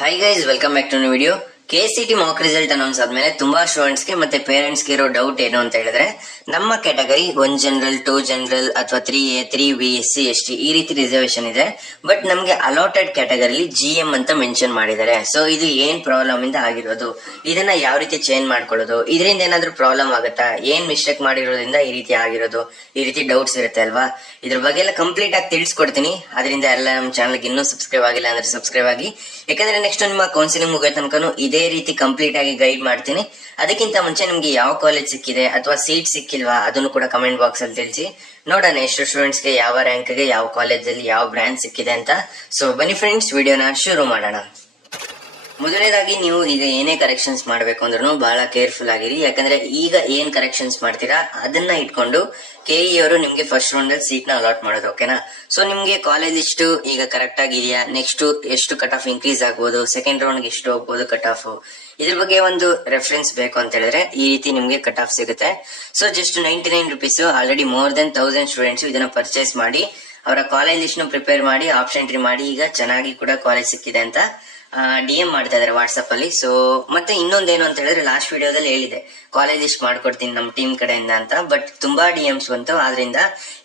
Hi guys, welcome back to new video. KCET mock result announce ಆದ್ಮೇಲೆ ತುಂಬಾ students ಗೆ ಮತ್ತೆ ಪೇರೆಂಟ್ಸ್ ಗೆ ಇರೋ ಡೌಟ್ ಏನು ಅಂತ ಹೇಳಿದ್ರೆ, ನಮ್ಮ ಕ್ಯಾಟಗರಿ 1 ಜನರಲ್, 2 ಜನರಲ್ ಅಥವಾ 3A, 3B, SC, ST ಈ ರೀತಿ ರಿಸರ್ವೇಶನ್ ಇದೆ. ಬಟ್ ನಮ್ಗೆ ಅಲಾಟೆಡ್ ಕ್ಯಾಟಗರಿಲಿ GM ಅಂತ ಮೆನ್ಷನ್ ಮಾಡಿದ್ದಾರೆ. ಸೊ ಇದು ಏನ್ ಪ್ರಾಬ್ಲಮ್ ಇಂದ ಆಗಿರೋದು, ಇದನ್ನ ಯಾವ ರೀತಿ ಚೇಂಜ್ ಮಾಡ್ಕೊಳ್ಳೋದು, ಇದರಿಂದ ಏನಾದ್ರೂ ಪ್ರಾಬ್ಲಮ್ ಆಗುತ್ತಾ, ಏನ್ ಮಿಸ್ಟೇಕ್ ಮಾಡಿರೋದ್ರಿಂದ ಈ ರೀತಿ ಆಗಿರೋದು, ಈ ರೀತಿ ಡೌಟ್ಸ್ ಇರುತ್ತೆ ಅಲ್ವಾ. ಇದ್ರ ಬಗ್ಗೆ ಎಲ್ಲ ಕಂಪ್ಲೀಟ್ ಆಗಿ ತಿಳಿಸ್ಕೊಡ್ತೀನಿ. ಅದರಿಂದ ಎಲ್ಲ ನಮ್ಮ ಚಾನಲ್ಗೆ ಇನ್ನೂ ಸಬ್ಸ್ಕ್ರೈಬ್ ಆಗಿಲ್ಲ ಅಂದ್ರೆ ಸಬ್ಸ್ಕ್ರೈಬ್ ಆಗಿ, ಯಾಕಂದ್ರೆ ನೆಕ್ಸ್ಟ್ ನಿಮ್ಮ ಕೌನ್ಸಿಲಿಂಗ್ ಮುಗಿಯೋ ತನಕನು ಇದೇ ರೀತಿ ಕಂಪ್ಲೀಟ್ ಆಗಿ ಗೈಡ್ ಮಾಡ್ತೀನಿ. ಅದಕ್ಕಿಂತ ಮುಂಚೆ ನಿಮ್ಗೆ ಯಾವ ಕಾಲೇಜ್ ಸಿಕ್ಕಿದೆ ಅಥವಾ ಸೀಟ್ ಸಿಕ್ಕಿಲ್ವಾ ಅದನ್ನು ಕೂಡ ಕಮೆಂಟ್ ಬಾಕ್ಸ್ ಅಲ್ಲಿ ತಿಳಿಸಿ. ನೋಡೋಣ ಎಷ್ಟು ಸ್ಟೂಡೆಂಟ್ಸ್ ಗೆ ಯಾವ ರ್ಯಾಂಕ್ ಗೆ ಯಾವ ಕಾಲೇಜಲ್ಲಿ ಯಾವ ಬ್ರಾಂಚ್ ಸಿಕ್ಕಿದೆ ಅಂತ. ಸೊ ಬನ್ನಿ ಫ್ರೆಂಡ್ಸ್, ವಿಡಿಯೋನ ಶುರು ಮಾಡೋಣ. ಮೊದಲನೇದಾಗಿ ನೀವು ಈಗ ಏನೇ ಕರೆಕ್ಷನ್ಸ್ ಮಾಡ್ಬೇಕು ಅಂದ್ರೂ ಬಹಳ ಕೇರ್ಫುಲ್ ಆಗಿರಿ. ಯಾಕಂದ್ರೆ ಈಗ ಏನ್ ಕರೆಕ್ಷನ್ಸ್ ಮಾಡ್ತೀರಾ ಅದನ್ನ ಇಟ್ಕೊಂಡು KE ಅವರು ನಿಮ್ಗೆ ಫಸ್ಟ್ ರೌಂಡ್ ಅಲ್ಲಿ ಸೀಟ್ ನ ಅಲಾಟ್ ಮಾಡೋದು. ಓಕೆನಾ? ಸೊ ನಿಮ್ಗೆ ಕಾಲೇಜ್ ಇಷ್ಟು ಈಗ ಕರೆಕ್ಟ್ ಆಗಿದೆಯಾ, ನೆಕ್ಸ್ಟ್ ಎಷ್ಟು ಕಟ್ ಆಫ್ ಇನ್ಕ್ರೀಸ್ ಆಗ್ಬೋದು, ಸೆಕೆಂಡ್ ರೌಂಡ್ ಎಷ್ಟು ಹೋಗ್ಬೋದು ಕಟ್ ಆಫ್, ಇದ್ರ ಬಗ್ಗೆ ಒಂದು ರೆಫರೆನ್ಸ್ ಬೇಕು ಅಂತ ಹೇಳಿದ್ರೆ ಈ ರೀತಿ ನಿಮ್ಗೆ ಕಟ್ ಆಫ್ ಸಿಗುತ್ತೆ. So just 99 rupees already more than 1000 students ಇದನ್ನ ಪರ್ಚೇಸ್ ಮಾಡಿ ಅವರ ಕಾಲೇಜ್ ಲಿಸ್ಟ್ ನ ಪ್ರಿಪೇರ್ ಮಾಡಿ ಆಪ್ಷನ್ ಎಂಟ್ರಿ ಮಾಡಿ ಈಗ ಚೆನ್ನಾಗಿ ಕೂಡ ಕಾಲೇಜ್ ಸಿಕ್ಕಿದೆ ಅಂತ DM ಮಾಡ್ತಾ ಇದಾರೆ ವಾಟ್ಸ್ಆಪ್ ಅಲ್ಲಿ. ಸೊ ಮತ್ತೆ ಇನ್ನೊಂದೇನು ಅಂತ ಹೇಳಿದ್ರೆ, ಲಾಸ್ಟ್ ವಿಡಿಯೋದಲ್ಲಿ ಹೇಳಿದೆ ಕಾಲೇಜ್ ಲಿಸ್ಟ್ ಮಾಡ್ಕೊಡ್ತೀನಿ ನಮ್ಮ ಟೀಮ್ ಕಡೆಯಿಂದ ಅಂತ. ಬಟ್ ತುಂಬಾ DMs ಬಂತು, ಆದ್ರಿಂದ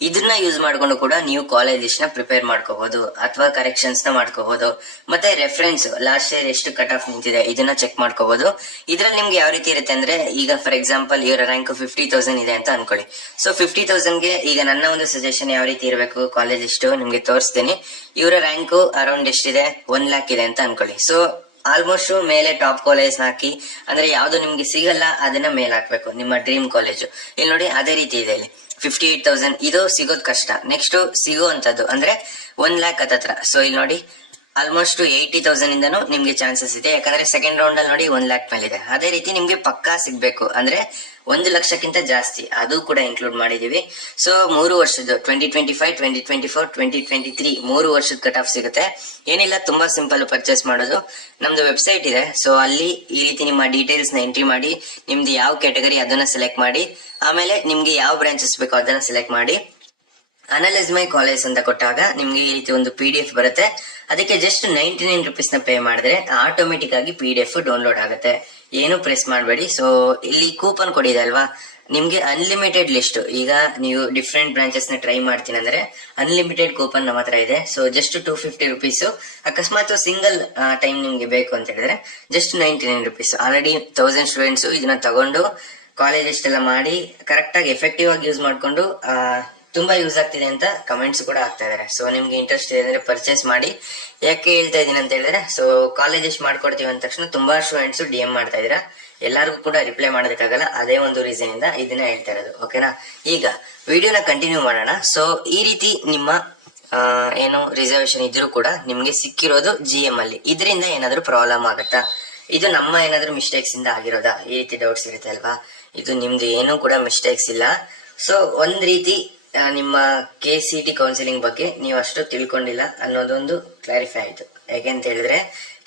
ಇದನ್ನ ಯೂಸ್ ಮಾಡ್ಕೊಂಡು ಕೂಡ ನೀವು ಕಾಲೇಜ್ ಲಿಸ್ಟ್ ನ ಪ್ರಿಪೇರ್ ಮಾಡ್ಕೋಬಹುದು ಅಥವಾ ಕರೆಕ್ಷನ್ಸ್ ನ ಮಾಡ್ಕೋಬಹುದು. ಮತ್ತೆ ರೆಫರೆನ್ಸ್ ಲಾಸ್ಟ್ ಇಯರ್ ಎಷ್ಟು ಕಟ್ ಆಫ್ ನಿಂತಿದೆ ಇದನ್ನ ಚೆಕ್ ಮಾಡ್ಕೋಬಹುದು. ಇದ್ರಲ್ಲಿ ನಿಮ್ಗೆ ಯಾವ ರೀತಿ ಇರುತ್ತೆ ಅಂದ್ರೆ, ಈಗ ಫಾರ್ ಎಕ್ಸಾಂಪಲ್ ಇವರ ರ್ಯಾಂಕ್ 50,000 ಇದೆ ಅಂತ ಅನ್ಕೊಳ್ಳಿ. ಸೊ 50,000 ಗೆ ಈಗ ನನ್ನ ಒಂದು ಸಜೆಷನ್ ಯಾವ ರೀತಿ ಇರಬೇಕು ಕಾಲೇಜ್ ಲಿಸ್ಟ್ ನಿಮ್ಗೆ ತೋರಿಸ್ತೀನಿ. ಇವರ ರ್ಯಾಂಕ್ ಅರೌಂಡ್ ಎಷ್ಟಿದೆ, 1 lakh ಇದೆ ಅಂತ ಅನ್ಕೊಳ್ಳಿ. ಸೊ ಆಲ್ಮೋಸ್ಟ್ ಮೇಲೆ ಟಾಪ್ ಕಾಲೇಜ್ ಹಾಕಿ, ಅಂದ್ರೆ ಯಾವ್ದು ನಿಮ್ಗೆ ಸಿಗಲ್ಲ ಅದನ್ನ ಮೇಲ್ ಹಾಕ್ಬೇಕು, ನಿಮ್ಮ ಡ್ರೀಮ್ ಕಾಲೇಜು. ಇಲ್ಲಿ ನೋಡಿ ಅದೇ ರೀತಿ ಇದೆ, ಇಲ್ಲಿ 58,000 ಇದು ಸಿಗೋದ್ ಕಷ್ಟ. ನೆಕ್ಸ್ಟ್ ಸಿಗೋ ಅಂತದ್ದು ಅಂದ್ರೆ 1 lakh ಹತ್ತತ್ರ. ಸೊ ಇಲ್ಲಿ ನೋಡಿ ಆಲ್ಮೋಸ್ಟ್ 80,000 ಇಂದನೂ ನಿಮ್ಗೆ ಚಾನ್ಸಸ್ ಇದೆ. ಯಾಕಂದ್ರೆ ಸೆಕೆಂಡ್ ರೌಂಡ್ ಅಲ್ಲಿ ನೋಡಿ 1 lakh ಮೇಲೆ ಇದೆ. ಅದೇ ರೀತಿ ನಿಮ್ಗೆ ಪಕ್ಕಾ ಸಿಗ್ಬೇಕು ಅಂದ್ರೆ 1 ಲಕ್ಷಕ್ಕಿಂತ ಜಾಸ್ತಿ, ಅದು ಕೂಡ ಇನ್ಕ್ಲೂಡ್ ಮಾಡಿದೀವಿ. ಸೊ 3 ವರ್ಷದ್ದು 2025, 2024, 2023 3 ವರ್ಷದ ಕಟ್ ಆಫ್ ಸಿಗುತ್ತೆ. ಏನಿಲ್ಲ, ತುಂಬಾ ಸಿಂಪಲ್ ಪರ್ಚೇಸ್ ಮಾಡೋದು. ನಮ್ದು ವೆಬ್ಸೈಟ್ ಇದೆ. ಸೊ ಅಲ್ಲಿ ಈ ರೀತಿ ನಿಮ್ಮ ಡೀಟೇಲ್ಸ್ ನ ಎಂಟ್ರಿ ಮಾಡಿ, ನಿಮ್ದು ಯಾವ ಕ್ಯಾಟಗರಿ ಅದನ್ನ ಸೆಲೆಕ್ಟ್ ಮಾಡಿ, ಆಮೇಲೆ ನಿಮ್ಗೆ ಯಾವ ಬ್ರಾಂಚಸ್ ಬೇಕೋ ಅದನ್ನ ಸೆಲೆಕ್ಟ್ ಮಾಡಿ ಅನಲೈಸ್ ಮೈ ಕಾಲೇಜ್ ಅಂತ ಕೊಟ್ಟಾಗ ನಿಮ್ಗೆ ಈ ರೀತಿ ಒಂದು PDF ಬರುತ್ತೆ. ಅದಕ್ಕೆ ಜಸ್ಟ್ 99 ರುಪೀಸ್ ನ ಪೇ ಮಾಡಿದ್ರೆ ಆಟೋಮೆಟಿಕ್ ಆಗಿ PDF ಡೌನ್ಲೋಡ್ ಆಗುತ್ತೆ. ಏನು ಪ್ರೆಸ್ ಮಾಡಬೇಡಿ. ಸೊ ಇಲ್ಲಿ ಕೂಪನ್ ಕೊಡಿದೆ ಅಲ್ವಾ, ನಿಮ್ಗೆ ಅನ್ಲಿಮಿಟೆಡ್ ಲಿಸ್ಟ್. ಈಗ ನೀವು ಡಿಫ್ರೆಂಟ್ ಬ್ರಾಂಚಸ್ ನ ಟ್ರೈ ಮಾಡ್ತೀನಿ ಅಂದ್ರೆ ಅನ್ಲಿಮಿಟೆಡ್ ಕೂಪನ್ ನಮ್ಮ ಹತ್ರ ಇದೆ. So just 250 rupees. ಅಕಸ್ಮಾತ್ ಸಿಂಗಲ್ ಟೈಮ್ ನಿಮ್ಗೆ ಬೇಕು ಅಂತ ಹೇಳಿದ್ರೆ ಜಸ್ಟ್ 99 ರುಪೀಸ್. ಆಲ್ರೆಡಿ 1000 ಸ್ಟೂಡೆಂಟ್ಸ್ ಇದನ್ನ ತಗೊಂಡು ಕಾಲೇಜ್ ಎಷ್ಟೆಲ್ಲ ಮಾಡಿ ಕರೆಕ್ಟ್ ಆಗಿ ಎಫೆಕ್ಟಿವ್ ಆಗಿ ಯೂಸ್ ಮಾಡ್ಕೊಂಡು ತುಂಬಾ ಯೂಸ್ ಆಗ್ತಿದೆ ಅಂತ ಕಮೆಂಟ್ಸ್ ಕೂಡ ಆಗ್ತಾ ಇದಾರೆ. ಸೊ ನಿಮ್ಗೆ ಇಂಟ್ರೆಸ್ಟ್ ಇದೆ ಅಂದ್ರೆ ಪರ್ಚೇಸ್ ಮಾಡಿ. ಯಾಕೆ ಹೇಳ್ತಾ ಇದೀನಿ ಅಂತ ಹೇಳಿದ್ರೆ, ಸೊ ಕಾಲೇಜ್ ಎಷ್ಟು ಮಾಡ್ಕೊಡ್ತೀವಿ ಅಂದ ತಕ್ಷಣ ತುಂಬಾ ಸ್ಟೂಡೆಂಟ್ಸ್ DM ಮಾಡ್ತಾ ಇದೀರಾ, ಎಲ್ಲರಿಗೂ ಕೂಡ ರಿಪ್ಲೈ ಮಾಡೋದಕ್ಕಾಗಲ್ಲ. ಅದೇ ಒಂದು ರೀಸನ್ ಇಂದ ಇದನ್ನ ಹೇಳ್ತಾ ಇರೋದು. ಓಕೆನಾ? ಈಗ ವಿಡಿಯೋನ ಕಂಟಿನ್ಯೂ ಮಾಡೋಣ. ಸೊ ಈ ರೀತಿ ನಿಮ್ಮ ಏನು ರಿಸರ್ವೇಶನ್ ಇದ್ರೂ ಕೂಡ ನಿಮ್ಗೆ ಸಿಕ್ಕಿರೋದು GM ಅಲ್ಲಿ, ಇದರಿಂದ ಏನಾದ್ರು ಪ್ರಾಬ್ಲಮ್ ಆಗುತ್ತಾ, ಇದು ನಮ್ಮ ಏನಾದ್ರು ಮಿಸ್ಟೇಕ್ಸ್ ಇಂದ ಆಗಿರೋದಾ, ಈ ರೀತಿ ಡೌಟ್ಸ್ ಇರುತ್ತೆ ಅಲ್ವಾ. ಇದು ನಿಮ್ದು ಏನು ಕೂಡ ಮಿಸ್ಟೇಕ್ಸ್ ಇಲ್ಲ. ಸೊ ಒಂದ್ ರೀತಿ ನಿಮ್ಮ KCET ಕೌನ್ಸಿಲಿಂಗ್ ಬಗ್ಗೆ ನೀವು ಅಷ್ಟು ತಿಳ್ಕೊಂಡಿಲ್ಲ ಅನ್ನೋದೊಂದು ಕ್ಲಾರಿಫೈ ಆಯ್ತು. ಯಾಕೆಂತ ಹೇಳಿದ್ರೆ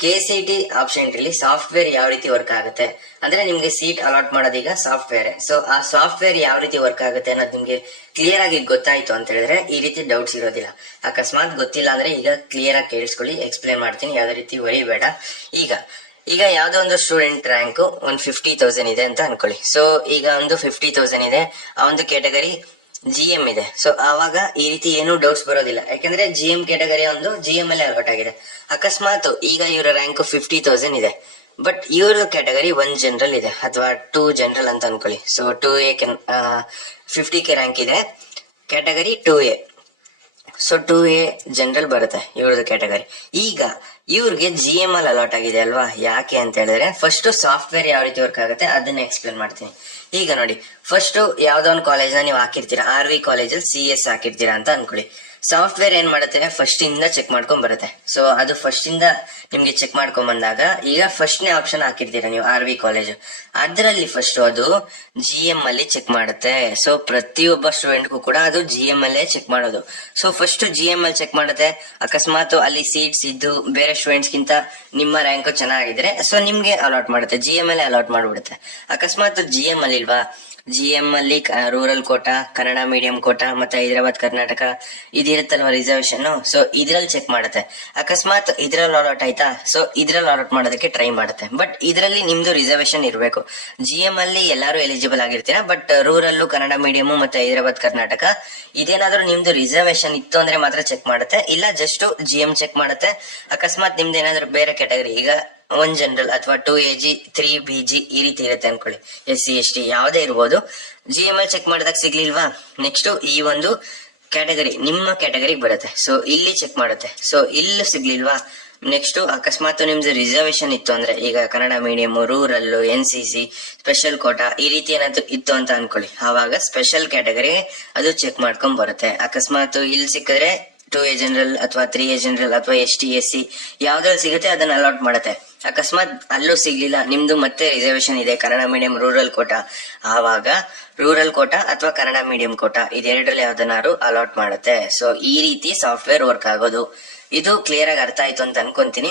KCET ಆಪ್ಷನ್ ಎಂಟ್ರಿಲಿ ಸಾಫ್ಟ್ವೇರ್ ಯಾವ ರೀತಿ ವರ್ಕ್ ಆಗುತ್ತೆ ಅಂದ್ರೆ, ನಿಮ್ಗೆ ಸೀಟ್ ಅಲಾಟ್ ಮಾಡೋದೀಗ ಸಾಫ್ಟ್ವೇರ್. ಸೊ ಆ ಸಾಫ್ಟ್ವೇರ್ ಯಾವ ರೀತಿ ವರ್ಕ್ ಆಗುತ್ತೆ ಅನ್ನೋದು ನಿಮ್ಗೆ ಕ್ಲಿಯರ್ ಆಗಿ ಗೊತ್ತಾಯ್ತು ಅಂತ ಹೇಳಿದ್ರೆ ಈ ರೀತಿ ಡೌಟ್ಸ್ ಇರೋದಿಲ್ಲ. ಅಕಸ್ಮಾತ್ ಗೊತ್ತಿಲ್ಲ ಅಂದ್ರೆ ಈಗ ಕ್ಲಿಯರ್ ಆಗಿ ಕೇಳಿಸ್ಕೊಳ್ಳಿ, ಎಕ್ಸ್ಪ್ಲೇನ್ ಮಾಡ್ತೀನಿ, ಯಾವ್ದೇ ರೀತಿ ವರಿ ಬೇಡ. ಈಗ ಯಾವ್ದೋ ಒಂದು ಸ್ಟೂಡೆಂಟ್ ರ್ಯಾಂಕ್ 50,000 ಇದೆ ಅಂತ ಅನ್ಕೊಳ್ಳಿ. ಸೊ ಈಗ ಒಂದು 50,000 ಇದೆ, ಆ ಒಂದು ಕ್ಯಾಟಗರಿ GM ಇದೆ. ಸೊ ಆವಾಗ ಈ ರೀತಿ ಏನು ಡೌಟ್ಸ್ ಬರೋದಿಲ್ಲ. ಯಾಕಂದ್ರೆ GM ಕ್ಯಾಟಗರಿ ಒಂದು GM ಅಲ್ಲೇ ಅಲಾಟ್ ಆಗಿದೆ. ಅಕಸ್ಮಾತ್ ಈಗ ಇವರ ರ್ಯಾಂಕ್ 50,000 ಇದೆ, ಬಟ್ ಇವ್ರ ಕ್ಯಾಟಗರಿ 1 ಜನರಲ್ ಇದೆ ಅಥವಾ 2 ಜನರಲ್ ಅಂತ ಅನ್ಕೊಳ್ಳಿ. ಸೊ 2A 50K ರ್ಯಾಂಕ್ ಇದೆ, category 2A. So 2A general ಬರುತ್ತೆ ಇವ್ರದ್ದು ಕ್ಯಾಟಗರಿ. ಈಗ ಇವ್ರಿಗೆ GM ಅಲ್ಲಿ ಅಲಾಟ್ ಆಗಿದೆ ಅಲ್ವಾ. ಯಾಕೆ ಅಂತ ಹೇಳಿದ್ರೆ, ಫಸ್ಟ್ ಸಾಫ್ಟ್ವೇರ್ ಯಾವ ರೀತಿ ವರ್ಕ್ ಆಗುತ್ತೆ ಅದನ್ನ ಎಕ್ಸ್ಪ್ಲೇನ್ ಮಾಡ್ತೀನಿ. ಈಗ ನೋಡಿ, ಫಸ್ಟ್ ಯಾವ್ದೋ ಒಂದು ಕಾಲೇಜ್ ನ ನೀವು ಹಾಕಿರ್ತೀರಾ, RV ಕಾಲೇಜಲ್ಲಿ CS ಹಾಕಿರ್ತೀರಾ ಅಂತ ಅನ್ಕೊಳ್ಳಿ. ಸಾಫ್ಟ್ವೇರ್ ಏನ್ ಮಾಡುತ್ತೆ, ಫಸ್ಟ್ ಇಂದ ಚೆಕ್ ಮಾಡ್ಕೊಂಡ್ ಬರುತ್ತೆ. ಸೊ ಅದು ಫಸ್ಟ್ ಇಂದ ನಿಮ್ಗೆ ಚೆಕ್ ಮಾಡ್ಕೊಂಡ್ ಬಂದಾಗ, ಈಗ ಫಸ್ಟ್ ನೇ ಆಪ್ಷನ್ ಹಾಕಿರ್ತೀರಾ ನೀವು RV ಕಾಲೇಜ್, ಅದ್ರಲ್ಲಿ ಫಸ್ಟ್ ಅದು GM ಅಲ್ಲಿ ಚೆಕ್ ಮಾಡುತ್ತೆ. ಸೊ ಪ್ರತಿಯೊಬ್ಬ ಸ್ಟೂಡೆಂಟ್ಗೂ ಕೂಡ ಅದು GM ಅಲ್ಲೇ ಚೆಕ್ ಮಾಡೋದು. ಸೊ ಫಸ್ಟ್ GM ಅಲ್ಲಿ ಚೆಕ್ ಮಾಡುತ್ತೆ. ಅಕಸ್ಮಾತ್ ಅಲ್ಲಿ ಸೀಟ್ಸ್ ಇದ್ದು ಬೇರೆ ಸ್ಟೂಡೆಂಟ್ಸ್ ಗಿಂತ ನಿಮ್ಮ ರ್ಯಾಂಕ್ ಚೆನ್ನಾಗಿದ್ರೆ ಸೊ ನಿಮ್ಗೆ ಅಲಾಟ್ ಮಾಡುತ್ತೆ, GM ಅಲ್ಲೇ ಅಲಾಟ್ ಮಾಡ್ಬಿಡುತ್ತೆ. ಅಕಸ್ಮಾತ್ GM ಅಲ್ಲಿ ಇಲ್ವಾ, GM ಅಲ್ಲಿ ರೂರಲ್ ಕೋಟಾ, ಕನ್ನಡ ಮೀಡಿಯಂ ಕೋಟಾ ಮತ್ತೆ ಹೈದರಾಬಾದ್ ಕರ್ನಾಟಕ ಇದಿರುತ್ತಲ್ವ ರಿಸರ್ವೇಶನ್. ಸೊ ಇದ್ರಲ್ಲಿ ಚೆಕ್ ಮಾಡುತ್ತೆ. ಅಕಸ್ಮಾತ್ ಇದ್ರಲ್ಲಿ ಅಲಾಟ್ ಆಯ್ತಾ, ಸೊ ಇದ್ರಲ್ಲಿ ಅಲಾಟ್ ಮಾಡೋದಕ್ಕೆ ಟ್ರೈ ಮಾಡುತ್ತೆ. ಬಟ್ ಇದ್ರಲ್ಲಿ ನಿಮ್ದು ರಿಸರ್ವೇಶನ್ ಇರಬೇಕು. GM ಅಲ್ಲಿ ಎಲ್ಲಾರು ಎಲಿಜಿಬಲ್ ಆಗಿರ್ತೀರಾ, ಬಟ್ ರೂರಲ್, ಕನ್ನಡ ಮೀಡಿಯಂ ಮತ್ತೆ ಹೈದರಾಬಾದ್ ಕರ್ನಾಟಕ ಇದೇನಾದ್ರೂ ನಿಮ್ದು ರಿಸರ್ವೇಶನ್ ಇತ್ತು ಅಂದ್ರೆ ಮಾತ್ರ ಚೆಕ್ ಮಾಡುತ್ತೆ, ಇಲ್ಲ ಜಸ್ಟ್ GM ಚೆಕ್ ಮಾಡುತ್ತೆ. ಅಕಸ್ಮಾತ್ ನಿಮ್ದು ಏನಾದ್ರು ಬೇರೆ ಕ್ಯಾಟಗರಿ, ಈಗ 1 ಜನರಲ್ ಅಥವಾ 2AG 3BG ಈ ರೀತಿ ಇರುತ್ತೆ ಅನ್ಕೊಳ್ಳಿ, SC ST ಯಾವುದೇ ಇರ್ಬೋದು, GM ಅಲ್ಲಿ ಚೆಕ್ ಮಾಡಿದಾಗ ಸಿಗ್ಲಿಲ್ವಾ, ನೆಕ್ಸ್ಟ್ ಈ ಒಂದು ಕ್ಯಾಟಗರಿ ನಿಮ್ಮ ಕ್ಯಾಟಗರಿಗೆ ಬರುತ್ತೆ. ಸೊ ಇಲ್ಲಿ ಚೆಕ್ ಮಾಡುತ್ತೆ. ಸೊ ಇಲ್ಲಿ ಸಿಗ್ಲಿಲ್ವಾ, ನೆಕ್ಸ್ಟ್ ಅಕಸ್ಮಾತ್ ನಿಮ್ದು ರಿಸರ್ವೇಶನ್ ಇತ್ತು ಅಂದ್ರೆ, ಈಗ Kannada medium, rural, NCC, special quota ಈ ರೀತಿ ಏನಾದ್ರು ಇತ್ತು ಅಂತ ಅನ್ಕೊಳ್ಳಿ, ಆವಾಗ ಸ್ಪೆಷಲ್ ಕ್ಯಾಟಗರಿ ಅದು ಚೆಕ್ ಮಾಡ್ಕೊಂಡ್ ಬರುತ್ತೆ. ಅಕಸ್ಮಾತ್ ಇಲ್ಲಿ ಸಿಕ್ಕಿದ್ರೆ 2A ಜನರಲ್ ಅಥವಾ 3A ಜನರಲ್ ಅಥವಾ ST SC ಯಾವ್ದ್ರಲ್ಲಿ ಸಿಗುತ್ತೆ ಅದನ್ನ ಅಲಾಟ್ ಮಾಡುತ್ತೆ. ಅಕಸ್ಮಾತ್ ಅಲ್ಲೂ ಸಿಗ್ಲಿಲ್ಲ, ನಿಮ್ದು ಮತ್ತೆ ರಿಸರ್ವೇಶನ್ ಇದೆ ಕನ್ನಡ ಮೀಡಿಯಂ, ರೂರಲ್ ಕೋಟಾ, ಆವಾಗ ರೂರಲ್ ಕೋಟಾ ಅಥವಾ ಕನ್ನಡ ಮೀಡಿಯಂ ಕೋಟಾ ಇದೆರಡರಲ್ಲಿ ಯಾವ್ದನ್ನಾರು ಅಲಾಟ್ ಮಾಡುತ್ತೆ. ಸೊ ಈ ರೀತಿ ಸಾಫ್ಟ್ವೇರ್ ವರ್ಕ್ ಆಗೋದು. ಇದು ಕ್ಲಿಯರ್ ಆಗಿ ಅರ್ಥ ಆಯ್ತು ಅಂತ ಅನ್ಕೊಂತೀನಿ.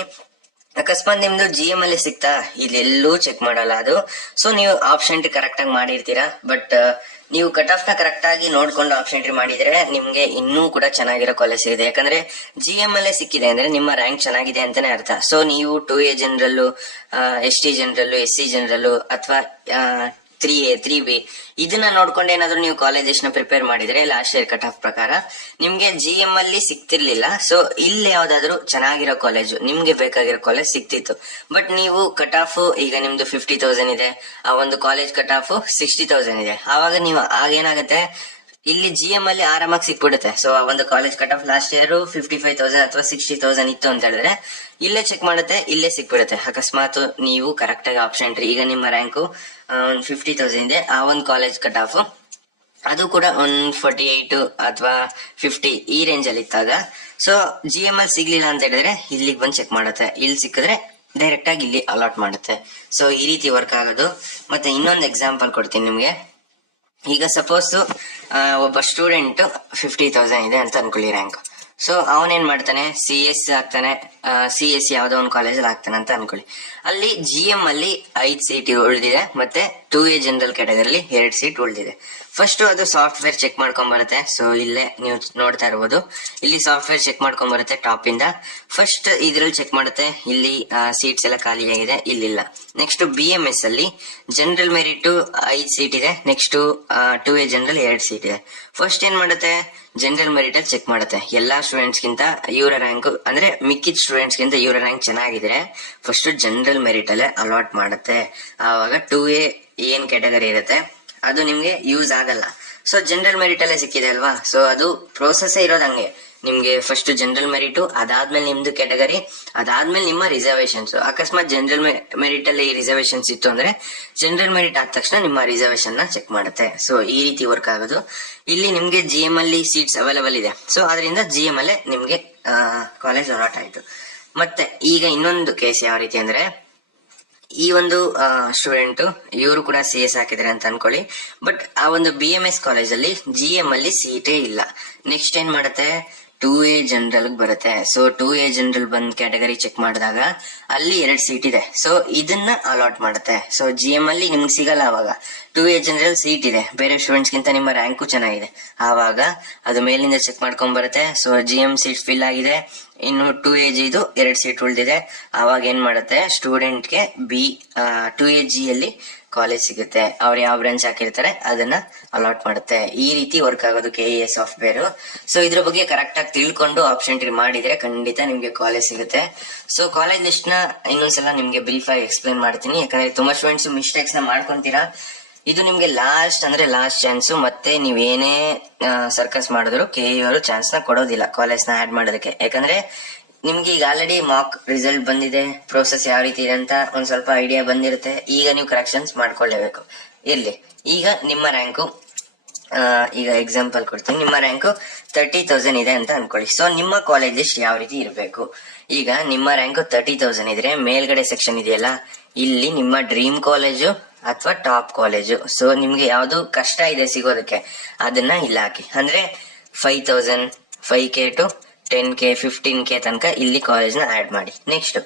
ಅಕಸ್ಮಾತ್ ನಿಮ್ದು GM ಅಲ್ಲಿ ಸಿಕ್ತಾ, ಇಲ್ಲೆಲ್ಲೂ ಚೆಕ್ ಮಾಡಲ್ಲ ಅದು. ಸೊ ನೀವು ಆಪ್ಷನ್ ಎಂಟ್ರಿ ಕರೆಕ್ಟ್ ಆಗಿ ಮಾಡಿರ್ತೀರಾ, ಬಟ್ ನೀವು ಕಟ್ ಆಫ್ ನ ಕರೆಕ್ಟ್ ಆಗಿ ನೋಡ್ಕೊಂಡು ಆಪ್ಷನ್ ಎಂಟ್ರಿ ಮಾಡಿದ್ರೆ ನಿಮ್ಗೆ ಇನ್ನೂ ಕೂಡ ಚೆನ್ನಾಗಿರೋ ಕಾಲೇಜ್ ಇದೆ. ಯಾಕಂದ್ರೆ GM ಅಲ್ಲೇ ಸಿಕ್ಕಿದೆ ಅಂದ್ರೆ ನಿಮ್ಮ ರ್ಯಾಂಕ್ ಚೆನ್ನಾಗಿದೆ ಅಂತಾನೆ ಅರ್ಥ. ಸೊ ನೀವು 2A general, ST general, SC general ಅಥವಾ 3A 3B ಇದನ್ನ ನೋಡ್ಕೊಂಡು ಏನಾದ್ರು ನೀವು ಕಾಲೇಜ್ ನ ಪ್ರಿಪೇರ್ ಮಾಡಿದ್ರೆ ಲಾಸ್ಟ್ ಇಯರ್ ಕಟ್ ಆಫ್ ಪ್ರಕಾರ ನಿಮ್ಗೆ GM ಅಲ್ಲಿ ಸಿಕ್ತಿರ್ಲಿಲ್ಲ. ಸೊ ಇಲ್ಲಿ ಯಾವ್ದಾದ್ರು ಚೆನ್ನಾಗಿರೋ ಕಾಲೇಜು ನಿಮ್ಗೆ ಬೇಕಾಗಿರೋ ಕಾಲೇಜ್ ಸಿಕ್ತಿತ್ತು. ಬಟ್ ನೀವು ಕಟ್ ಆಫ್ ಈಗ ನಿಮ್ದು 50,000 ಇದೆ, ಆ ಒಂದು ಕಾಲೇಜ್ ಕಟ್ ಆಫ್ 60,000 ಇದೆ, ಆವಾಗ ನೀವು ಆಗೇನಾಗುತ್ತೆ, ಇಲ್ಲಿ GM ಅಲ್ಲಿ ಆರಾಮಾಗಿ ಸಿಕ್ಬಿಡುತ್ತೆ. ಸೊ ಆ ಒಂದು college cut off last year 55,000 ಅಥವಾ 60,000 ಇತ್ತು ಅಂತ ಹೇಳಿದ್ರೆ ಇಲ್ಲೇ ಚೆಕ್ ಮಾಡುತ್ತೆ, ಇಲ್ಲೇ ಸಿಕ್ಬಿಡುತ್ತೆ. ಅಕಸ್ಮಾತ್ ನೀವು ಕರೆಕ್ಟ್ ಆಗಿ ಆಪ್ಷನ್ ಎಂಟ್ರಿ, ಈಗ ನಿಮ್ಮ ರ್ಯಾಂಕು 50,000 ಇದೆ, ಆ ಒಂದು ಕಾಲೇಜ್ ಕಟ್ ಆಫ್ ಅದು ಕೂಡ 148 ಅಥವಾ 50 ಈ ರೇಂಜ್ ಅಲ್ಲಿ ಇತ್ತಾಗ, ಸೊ GM ಅಲ್ಲಿ ಸಿಗ್ಲಿಲ್ಲ ಅಂತ ಹೇಳಿದ್ರೆ ಇಲ್ಲಿಗೆ ಬಂದು ಚೆಕ್ ಮಾಡುತ್ತೆ, ಇಲ್ಲಿ ಸಿಕ್ಕಿದ್ರೆ ಡೈರೆಕ್ಟ್ ಆಗಿ ಇಲ್ಲಿ ಅಲಾಟ್ ಮಾಡುತ್ತೆ. ಸೊ ಈ ರೀತಿ ವರ್ಕ್ ಆಗೋದು. ಮತ್ತೆ ಇನ್ನೊಂದು ಎಕ್ಸಾಂಪಲ್ ಕೊಡ್ತೀನಿ ನಿಮ್ಗೆ. ಈಗ ಸಪೋಸ್ ಒಬ್ಬ ಸ್ಟೂಡೆಂಟ್ 50,000 ಇದೆ ಅಂತ ಅನ್ಕೊಳ್ಳಿ ರ್ಯಾಂಕ್. ಸೊ ಅವನೇನ್ ಮಾಡ್ತಾನೆ, CS ಆಗ್ತಾನೆ, CS ಯಾವ್ದೋ ಒಂದು ಕಾಲೇಜಲ್ಲಿ ಆಗ್ತಾನೆ ಅಂತ ಅನ್ಕೊಳ್ಳಿ. ಅಲ್ಲಿ GM ಅಲ್ಲಿ 5 ಸೀಟ್ ಉಳಿದಿದೆ, ಮತ್ತೆ 2A ಜನರಲ್ ಕ್ಯಾಟಗರಿಲಿ 2 ಸೀಟ್ ಉಳಿದಿದೆ. ಫಸ್ಟ್ ಅದು ಸಾಫ್ಟ್ವೇರ್ ಚೆಕ್ ಮಾಡ್ಕೊಂಡ್ ಬರುತ್ತೆ. ಸೊ ಇಲ್ಲೇ ನೀವು ನೋಡ್ತಾ ಇರ್ಬೋದು, ಇಲ್ಲಿ ಸಾಫ್ಟ್ವೇರ್ ಚೆಕ್ ಮಾಡ್ಕೊಂಡ್ ಬರುತ್ತೆ ಟಾಪ್ ಇಂದ. ಫಸ್ಟ್ ಇದ್ರಲ್ಲಿ ಚೆಕ್ ಮಾಡುತ್ತೆ, ಇಲ್ಲಿ ಸೀಟ್ಸ್ ಎಲ್ಲ ಖಾಲಿಯಾಗಿದೆ, ಇಲ್ಲಿಲ್ಲ. ನೆಕ್ಸ್ಟ್ BMS ಅಲ್ಲಿ ಜನರಲ್ ಮೆರಿಟ್ 5 ಸೀಟ್ ಇದೆ, ನೆಕ್ಸ್ಟ್ 2A ಜನರಲ್ 2 ಸೀಟ್ ಇದೆ. ಫಸ್ಟ್ ಏನ್ ಮಾಡುತ್ತೆ, ಜನರಲ್ ಮೆರಿಟ್ ಅಲ್ಲಿ ಚೆಕ್ ಮಾಡುತ್ತೆ. ಎಲ್ಲಾ ಸ್ಟೂಡೆಂಟ್ಸ್ ಗಿಂತ ಇವರ ರ್ಯಾಂಕ್ ಅಂದ್ರೆ ಮಿಕ್ಕಿದ ಸ್ಟೂಡೆಂಟ್ಸ್ ಗಿಂತ ಇವರ ರ್ಯಾಂಕ್ ಚೆನ್ನಾಗಿದ್ರೆ ಫಸ್ಟ್ ಜನರಲ್ ಮೆರಿಟ್ ಅಲ್ಲೇ ಅಲಾಟ್ ಮಾಡುತ್ತೆ. ಆವಾಗ 2A ಏನ್ ಕ್ಯಾಟಗರಿ ಇರುತ್ತೆ ಅದು ನಿಮ್ಗೆ ಯೂಸ್ ಆಗಲ್ಲ. ಸೊ ಜನರಲ್ ಮೆರಿಟ್ ಅಲ್ಲೇ ಸಿಕ್ಕಿದೆ ಅಲ್ವಾ, ಸೊ ಅದು ಪ್ರೋಸೆಸ್ ಇರೋದು ಹಂಗೆ. ನಿಮ್ಗೆ ಫಸ್ಟ್ ಜನರಲ್ ಮೆರಿಟ್, ಅದಾದ್ಮೇಲೆ ನಿಮ್ದು ಕ್ಯಾಟಗರಿ, ಅದಾದ್ಮೇಲೆ ನಿಮ್ಮ ರಿಸರ್ವೇಶನ್ಸ್. ಅಕಸ್ಮಾತ್ ಜನರಲ್ ಮೆರಿಟ್ ಅಲ್ಲಿ ರಿಸರ್ವೇಶನ್ಸ್ ಇತ್ತು ಅಂದ್ರೆ ಜನರಲ್ ಮೆರಿಟ್ ಆದ ತಕ್ಷಣ ನಿಮ್ಮ ರಿಸರ್ವೇಶನ್ ನ ಚೆಕ್ ಮಾಡುತ್ತೆ. ಸೊ ಈ ರೀತಿ ವರ್ಕ್ ಆಗೋದು. ಇಲ್ಲಿ ನಿಮ್ಗೆ GM ಅಲ್ಲಿ ಸೀಟ್ಸ್ ಅವೈಲೇಬಲ್ ಇದೆ, ಸೊ ಅದರಿಂದ GM ಅಲ್ಲೇ ನಿಮ್ಗೆ ಕಾಲೇಜ್ ಅಲಾಟ್ ಆಯ್ತು. ಮತ್ತೆ ಈಗ ಇನ್ನೊಂದು ಕೇಸ್ ಯಾವ ರೀತಿ ಅಂದ್ರೆ, ಈ ಒಂದು ಸ್ಟೂಡೆಂಟ್ ಇವರು ಕೂಡ CS ಹಾಕಿದ್ರೆ ಅಂತ ಅನ್ಕೊಳ್ಳಿ, ಬಟ್ ಆ ಒಂದು BMS ಕಾಲೇಜ್ ಅಲ್ಲಿ GM ಅಲ್ಲಿ ಸೀಟೇ ಇಲ್ಲ. ನೆಕ್ಸ್ಟ್ ಏನ್ ಮಾಡುತ್ತೆ, 2A ಜನರಲ್ ಬರುತ್ತೆ. ಸೊ 2A ಜನರಲ್ ಬಂದ್ ಕ್ಯಾಟಗರಿ ಚೆಕ್ ಮಾಡಿದಾಗ ಅಲ್ಲಿ 2 ಸೀಟ್ ಇದೆ, ಸೊ ಇದನ್ನ ಅಲಾಟ್ ಮಾಡುತ್ತೆ. ಸೊ GM ಅಲ್ಲಿ ನಿಮ್ಗೆ ಸಿಗಲ್ಲ, ಅವಾಗ 2A ಜನರಲ್ ಸೀಟ್ ಇದೆ, ಬೇರೆ ಸ್ಟೂಡೆಂಟ್ಸ್ ಗಿಂತ ನಿಮ್ಮ ರ್ಯಾಂಕು ಚೆನ್ನಾಗಿದೆ, ಆವಾಗ ಅದು ಮೇಲಿಂದ ಚೆಕ್ ಮಾಡ್ಕೊಂಡ್ ಬರುತ್ತೆ. ಸೊ GM ಸೀಟ್ ಫಿಲ್ ಆಗಿದೆ, ಇನ್ನು 2AG ಇದು 2 ಸೀಟ್ ಉಳಿದಿದೆ. ಆವಾಗ ಏನ್ ಮಾಡುತ್ತೆ, ಸ್ಟೂಡೆಂಟ್ಗೆ 2AG ಅಲ್ಲಿ ಕಾಲೇಜ್ ಸಿಗುತ್ತೆ, ಅವ್ರು ಯಾವ ಬ್ರಾಂಚ್ ಹಾಕಿರ್ತಾರೆ ಅದನ್ನ ಅಲಾಟ್ ಮಾಡುತ್ತೆ. ಈ ರೀತಿ ವರ್ಕ್ ಆಗೋದು KEA ಸಾಫ್ಟ್ವೇರ್. ಸೊ ಇದ್ರ ಬಗ್ಗೆ ಕರೆಕ್ಟ್ ಆಗಿ ತಿಳ್ಕೊಂಡು ಆಪ್ಷನ್ ಎಂಟ್ರಿ ಮಾಡಿದ್ರೆ ಖಂಡಿತ ನಿಮ್ಗೆ ಕಾಲೇಜ್ ಸಿಗುತ್ತೆ. ಸೊ ಕಾಲೇಜ್ ಲಿಸ್ಟ್ ನ ಇನ್ನೊಂದ್ಸಲ ನಿಮ್ಗೆ ಬ್ರೀಫ್ ಆಗಿ ಎಕ್ಸ್ಪ್ಲೇನ್ ಮಾಡ್ತೀನಿ, ಯಾಕಂದ್ರೆ ತುಂಬಾ ಸ್ಟೂಡೆಂಟ್ಸ್ ಮಿಸ್ಟೇಕ್ಸ್ ನ ಮಾಡ್ಕೊಂತೀರಾ. ಇದು ನಿಮ್ಗೆ ಲಾಸ್ಟ್ ಚಾನ್ಸ್. ಮತ್ತೆ ನೀವೇನೇ ಸರ್ಕಸ್ ಮಾಡಿದ್ರು KEA ಅವರು ಚಾನ್ಸ್ ನ ಕೊಡೋದಿಲ್ಲ ಕಾಲೇಜ್ ನ ಆಡ್ ಮಾಡೋದಕ್ಕೆ. ಯಾಕಂದ್ರೆ ನಿಮ್ಗೆ ಈಗ ಆಲ್ರೆಡಿ ಮಾಕ್ ರಿಸಲ್ಟ್ ಬಂದಿದೆ, ಪ್ರೋಸೆಸ್ ಯಾವ ರೀತಿ ಇದೆ ಅಂತ ಒಂದ್ ಸ್ವಲ್ಪ ಐಡಿಯಾ ಬಂದಿರುತ್ತೆ. ಈಗ ನೀವು ಕರೆಕ್ಷನ್ಸ್ ಮಾಡ್ಕೊಳ್ಳೇಬೇಕು. ಇರ್ಲಿ, ಈಗ ನಿಮ್ಮ ರ್ಯಾಂಕು, ಈಗ ಎಕ್ಸಾಂಪಲ್ ಕೊಡ್ತೀನಿ, ನಿಮ್ಮ ರ್ಯಾಂಕು 30,000 ಇದೆ ಅಂತ ಅನ್ಕೊಳ್ಳಿ. ಸೊ ನಿಮ್ಮ ಕಾಲೇಜ್ ಲಿಸ್ಟ್ ಯಾವ ರೀತಿ ಇರಬೇಕು, ಈಗ ನಿಮ್ಮ ರ್ಯಾಂಕು 30,000 ಇದ್ರೆ ಮೇಲ್ಗಡೆ ಸೆಕ್ಷನ್ ಇದೆಯಲ್ಲ, ಇಲ್ಲಿ ನಿಮ್ಮ ಡ್ರೀಮ್ ಕಾಲೇಜು ಅಥವಾ ಟಾಪ್ ಕಾಲೇಜು. ಸೊ ನಿಮ್ಗೆ ಯಾವ್ದು ಕಷ್ಟ ಇದೆ ಸಿಗೋದಕ್ಕೆ ಅದನ್ನ ಇಲ್ಲ ಹಾಕಿ. ಅಂದ್ರೆ 5,000, 5K to 10K 15K ತನಕ ಇಲ್ಲಿ ಕಾಲೇಜ್ ನ ಆಡ್ ಮಾಡಿ. ನೆಕ್ಸ್ಟ್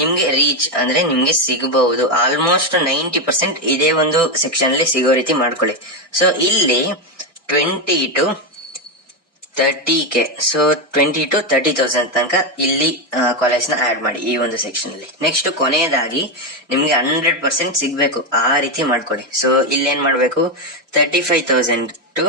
ನಿಮ್ಗೆ ರೀಚ್ ಅಂದ್ರೆ ನಿಮ್ಗೆ ಸಿಗಬಹುದು. ಆಲ್ಮೋಸ್ಟ್ 90% ಇದೇ ಒಂದು ಸೆಕ್ಷನ್ ಅಲ್ಲಿ ಸಿಗೋ ರೀತಿ ಮಾಡ್ಕೊಳ್ಳಿ. ಸೊ ಇಲ್ಲಿ 20 to 30K, ಸೊ 20 to 30,000 ತನಕ ಇಲ್ಲಿ ಕಾಲೇಜ್ನ ಆಡ್ ಮಾಡಿ ಈ ಒಂದು ಸೆಕ್ಷನ್ ಅಲ್ಲಿ. ನೆಕ್ಸ್ಟ್ ಕೊನೆಯದಾಗಿ ನಿಮ್ಗೆ 100% ಸಿಗ್ಬೇಕು ಆ ರೀತಿ ಮಾಡ್ಕೊಳ್ಳಿ. ಸೊ ಇಲ್ಲೇನ್ ಮಾಡ್ಬೇಕು, 35,000 to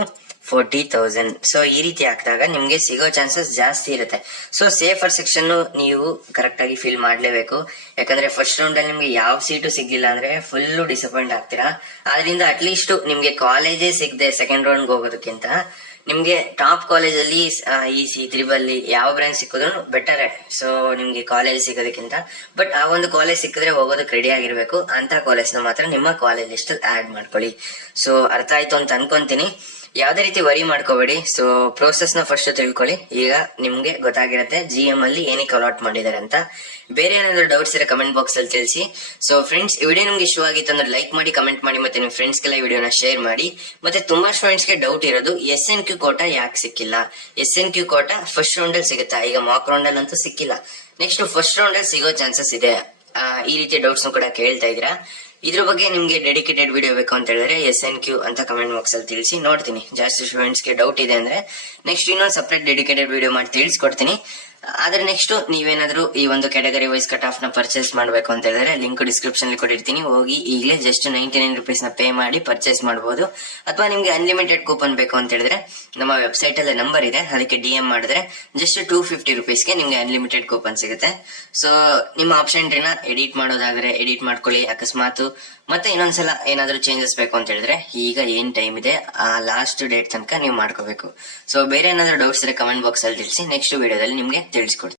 40,000. ಸೊ ಈ ರೀತಿ ಹಾಕಿದಾಗ ನಿಮ್ಗೆ ಸಿಗೋ ಚಾನ್ಸಸ್ ಜಾಸ್ತಿ ಇರುತ್ತೆ. ಸೊ ಸೇಫರ್ ಸೆಕ್ಷನ್ ನೀವು ಕರೆಕ್ಟ್ ಆಗಿ ಫಿಲ್ ಮಾಡ್ಲೇಬೇಕು. ಯಾಕಂದ್ರೆ ಫಸ್ಟ್ ರೌಂಡ್ ಅಲ್ಲಿ ನಿಮ್ಗೆ ಯಾವ ಸೀಟು ಸಿಗ್ಲಿಲ್ಲ ಅಂದ್ರೆ ಫುಲ್ ಡಿಸಪಾಯಿಂಟ್ ಆಗ್ತೀರಾ. ಆದ್ರಿಂದ ಅಟ್ಲೀಸ್ಟ್ ನಿಮ್ಗೆ ಕಾಲೇಜೇ ಸಿಗದೆ ಸೆಕೆಂಡ್ ರೌಂಡ್ ಹೋಗೋದಕ್ಕಿಂತ ನಿಮ್ಗೆ ಟಾಪ್ ಕಾಲೇಜ್ ಅಲ್ಲಿ EC ತ್ರಿಬಲ್ಲಿ ಯಾವ ಬ್ರಾಂಚ್ ಸಿಕ್ಕಿದ್ರು ಬೆಟರ್. ಸೊ ನಿಮ್ಗೆ ಕಾಲೇಜ್ ಸಿಗೋದಕ್ಕಿಂತ ಬಟ್ ಆ ಒಂದು ಕಾಲೇಜ್ ಸಿಕ್ಕಿದ್ರೆ ಹೋಗೋದಕ್ಕೆ ರೆಡಿ ಆಗಿರ್ಬೇಕು. ಅಂತ ಕಾಲೇಜ್ನ ಮಾತ್ರ ನಿಮ್ಮ ಕಾಲೇಜ್ ಲಿಸ್ಟ್ ಅಲ್ಲಿ ಆಡ್ ಮಾಡ್ಕೊಳ್ಳಿ. ಸೊ ಅರ್ಥ ಆಯ್ತು ಅಂತ ಅನ್ಕೊಂತೀನಿ. ಯಾವ್ದೇ ರೀತಿ ವರಿ ಮಾಡ್ಕೋಬೇಡಿ. ಸೊ ಪ್ರೋಸೆಸ್ ನ ಫಸ್ಟ್ ತಿಳ್ಕೊಳ್ಳಿ. ಈಗ ನಿಮ್ಗೆ ಗೊತ್ತಾಗಿರುತ್ತೆ GM ಅಲ್ಲಿ ಏನಕ್ಕೆ ಅಲಾಟ್ ಮಾಡಿದ್ದಾರೆ ಅಂತ. ಬೇರೆ ಏನಾದ್ರು ಡೌಟ್ಸ್ ಇರೋ ಕಮೆಂಟ್ ಬಾಕ್ಸ್ ಅಲ್ಲಿ ತಿಳಿಸಿ. ಸೊ ಫ್ರೆಂಡ್ಸ್, ಈ ವಿಡಿಯೋ ನಿಮ್ಗೆ ಇಷ್ಟವಾಗಿತ್ತು ಅಂದ್ರೆ ಲೈಕ್ ಮಾಡಿ, ಕಮೆಂಟ್ ಮಾಡಿ, ಮತ್ತೆ ನಿಮ್ ಫ್ರೆಂಡ್ಸ್ ಗೆಲ್ಲ ವಿಡಿಯೋನ ಶೇರ್ ಮಾಡಿ. ಮತ್ತೆ ತುಂಬಾ ಸ್ಟೂಡೆಂಟ್ಸ್ ಗೆ ಡೌಟ್ ಇರೋದು SNQ ಕೋಟಾ ಯಾಕೆ ಸಿಕ್ಕಿಲ್ಲ. SNQ ಕೋಟಾ ಫಸ್ಟ್ ರೌಂಡ್ ಅಲ್ಲಿ ಸಿಗುತ್ತಾ? ಈಗ ಮಾಕ್ ರೌಂಡ್ ಅಲ್ಲಿ ಅಂತೂ ಸಿಕ್ಕಿಲ್ಲ. ನೆಕ್ಸ್ಟ್ ಫಸ್ಟ್ ರೌಂಡ್ ಅಲ್ಲಿ ಸಿಗೋ ಚಾನ್ಸಸ್ ಇದೆ. ಈ ರೀತಿಯ ಡೌಟ್ಸ್ ಕೂಡ ಕೇಳ್ತಾ ಇದ್ದೀರಾ. ಇದ್ರ ಬಗ್ಗೆ ನಿಮ್ಗೆ ಡೆಡಿಕೇಟೆಡ್ ವಿಡಿಯೋ ಬೇಕು ಅಂತ ಹೇಳಿದ್ರೆ SNQ ಅಂತ ಕಮೆಂಟ್ ಬಾಕ್ಸ್ ಅಲ್ಲಿ ತಿಳಿಸಿ, ನೋಡ್ತೀನಿ. ಜಾಸ್ತಿ ಸ್ಟೂಡೆಂಟ್ಸ್ ಗೆ ಡೌಟ್ ಇದೆ ಅಂದ್ರೆ ನೆಕ್ಸ್ಟ್ ಇನ್ನೊಂದು ಸಪರೇಟ್ ಡೆಡಿಕೇಟೆಡ್ ವಿಡಿಯೋ ಮಾಡಿ ತಿಳಿಸ್ಕೊಡ್ತೀನಿ. ಆದ್ರೆ ನೆಕ್ಸ್ಟ್ ನೀವೇನಾದ್ರೂ ಈ ಒಂದು ಕ್ಯಾಟಗರಿ ವೈಸ್ ಕಟ್ ಆಫ್ ನ ಪರ್ಚೇಸ್ ಮಾಡಬೇಕು ಅಂತ ಹೇಳಿದ್ರೆ ಲಿಂಕ್ ಡಿಸ್ಕ್ರಿಪ್ಷನ್ ಅಲ್ಲಿ ಕೊಟ್ಟಿರ್ತೀನಿ. ಹೋಗಿ ಈಗಲೇ ಜಸ್ಟ್ 99 rupees ನ ಪೇ ಮಾಡಿ ಪರ್ಚೇಸ್ ಮಾಡಬಹುದು. ಅಥವಾ ನಿಮ್ಗೆ ಅನ್ಲಿಮಿಟೆಡ್ ಕೂಪನ್ ಬೇಕು ಅಂತ ಹೇಳಿದ್ರೆ ನಮ್ಮ ವೆಬ್ಸೈಟ್ ಅಲ್ಲಿ ನಂಬರ್ ಇದೆ, ಅದಕ್ಕೆ DM ಮಾಡಿದ್ರೆ ಜಸ್ಟ್ 250 rupees ಗೆ ನಿಮ್ಗೆ ಅನ್ಲಿಮಿಟೆಡ್ ಕೂಪನ್ ಸಿಗುತ್ತೆ. ಸೊ ನಿಮ್ಮ ಆಪ್ಷನ್ ಟ್ರೀನ ಎಡಿಟ್ ಮಾಡೋದಾದ್ರೆ ಎಡಿಟ್ ಮಾಡ್ಕೊಳ್ಳಿ. ಅಕಸ್ಮಾತ್ ಮತ್ತೆ ಇನ್ನೊಂದ್ಸಲ ಏನಾದ್ರೂ ಚೇಂಜಸ್ ಬೇಕು ಅಂತ ಹೇಳಿದ್ರೆ ಈಗ ಏನ್ ಟೈಮ್ ಇದೆ ಆ ಲಾಸ್ಟ್ ಡೇಟ್ ತನಕ ನೀವು ಮಾಡ್ಕೋಬೇಕು. ಸೊ ಬೇರೆ ಏನಾದ್ರೂ ಡೌಟ್ಸ್ ಇದ್ರೆ ಕಮೆಂಟ್ ಬಾಕ್ಸ್ ಅಲ್ಲಿ ತಿಳಿಸಿ, ನೆಕ್ಸ್ಟ್ ವಿಡಿಯೋದಲ್ಲಿ ನಿಮ್ಗೆ ತಿಳಿಸ್ಕೊಡ್ತೀನಿ.